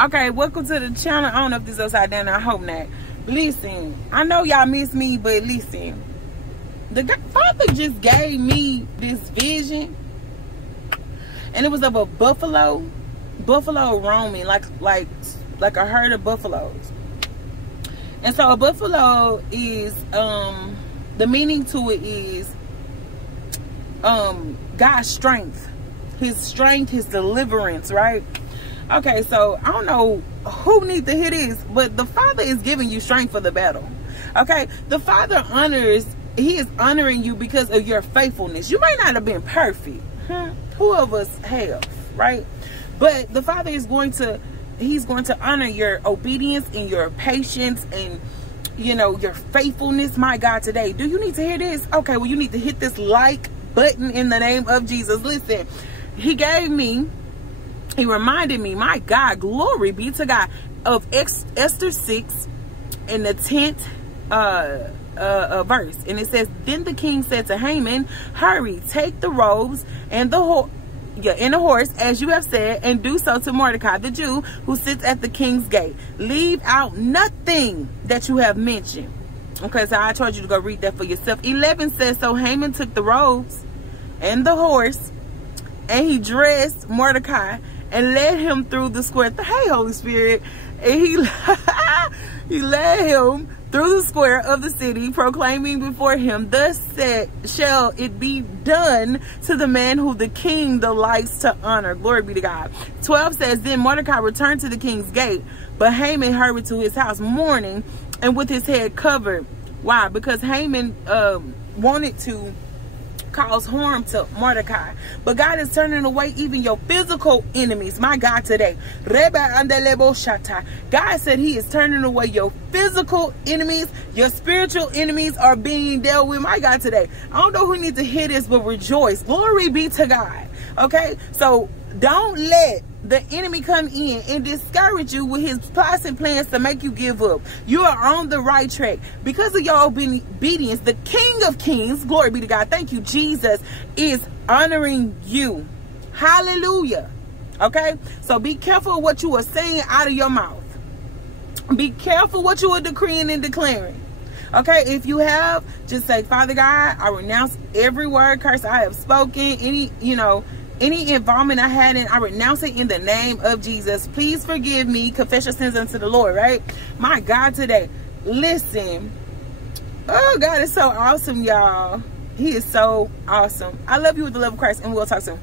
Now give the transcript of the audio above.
Okay, welcome to the channel. I don't know if this is upside down. I hope not. Listen, I know y'all miss me, but listen. The Father just gave me this vision. And it was of a buffalo roaming, like a herd of buffaloes. And so a buffalo is, the meaning to it is God's strength. His strength, his deliverance, right? Okay, so I don't know who needs to hear this, but the Father is giving you strength for the battle. Okay, the Father he is honoring you because of your faithfulness. You may not have been perfect. Who of us have, right? But the Father is he's going to honor your obedience and your patience and, you know, your faithfulness. My God, today, do you need to hear this? Okay, well, you need to hit this like button in the name of Jesus. Listen, he reminded me, my God, glory be to God, of Esther 6 in the 10th verse. And it says, then the king said to Haman, hurry, take the robes and the horse, as you have said, and do so to Mordecai, the Jew, who sits at the king's gate. Leave out nothing that you have mentioned. Okay, so I told you to go read that for yourself. 11 says, so Haman took the robes and the horse, and he dressed Mordecai and led him through the square. Hey, Holy Spirit. And he led him through the square of the city, proclaiming before him, thus said, shall it be done to the man who the king delights to honor. Glory be to God. 12 says, then Mordecai returned to the king's gate, but Haman hurried to his house mourning and with his head covered. Why? Because Haman wanted to cause harm to Mordecai, but God is turning away even your physical enemies. My God, today, God said he is turning away your physical enemies. Your spiritual enemies are being dealt with. My God, today, I don't know who needs to hear this, but rejoice. Glory be to God. Okay, so don't let the enemy come in and discourage you with his plots and plans to make you give up. You are on the right track because of your obedience. The King of Kings, glory be to God, thank you Jesus, is honoring you. Hallelujah. Okay, so be careful of what you are saying out of your mouth. Be careful what you are decreeing and declaring. Okay, if you have, just say, Father God, I renounce every word curse I have spoken, any involvement I had in, I renounce it in the name of Jesus. Please forgive me. Confess your sins unto the Lord, right? My God, today, listen. Oh, God is so awesome, y'all. He is so awesome. I love you with the love of Christ, and we'll talk soon.